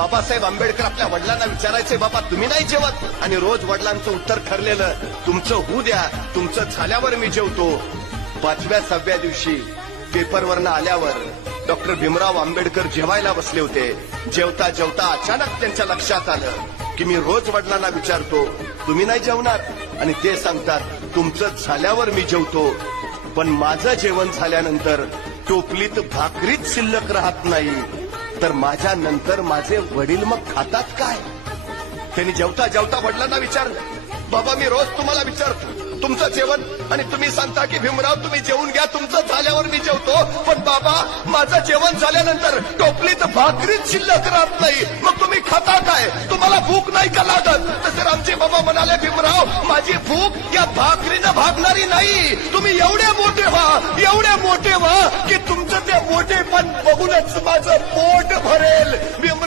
बाबासाहेब आंबेडकर आपल्या वडिलांना विचारायचे, बाबा तुम्ही नाही जेवत? आणि रोज वडिलांचं उत्तर ठरलेलं, तुमचं होऊ द्या, तुमचं झाल्यावर मी जेवतो. 5व्या 6व्या दिवशी पेपरवरनं आल्यावर डॉक्टर भीमराव आंबेडकर जेवायला बसले होते. जेवता जेवता अचानक त्यांच्या लक्षात आलं की मी रोज वडिलांना विचारतो, तुम्ही नाही जेवणार? आणि ते सांगतात, तुमचं झाल्यावर मी जेवतो. पण माझं जेवण झाल्यानंतर टोपलीत भाकरीच शिल्लक राहत नाही, तर माझ्या नंतर माझे वडील मग खातात काय? त्यांनी जेवता जेवता वडिलांना विचारलं, बाबा मी रोज तुम्हाला विचारतो तुमचं जेवण, आणि तुम्ही सांगता की भीमराव तुम्ही जेवून घ्या, तुमचं झाल्यावर मी जेवतो. पण बाबा माझं जेवण झाल्यानंतर टोपलीत भाकरीच शिल्लक राहत नाही, मग तुम्ही खाता काय? तुम्हाला भूक नाही का लागत? तसे रामजी बाबा म्हणाले, भीमराव माझी भूक या भाकरीनं भागणारी नाही. तुम्ही एवढे मोठे व्हा की तुमचं ते मोठेपण बघूनच माझं पोट भरेल. भीमराव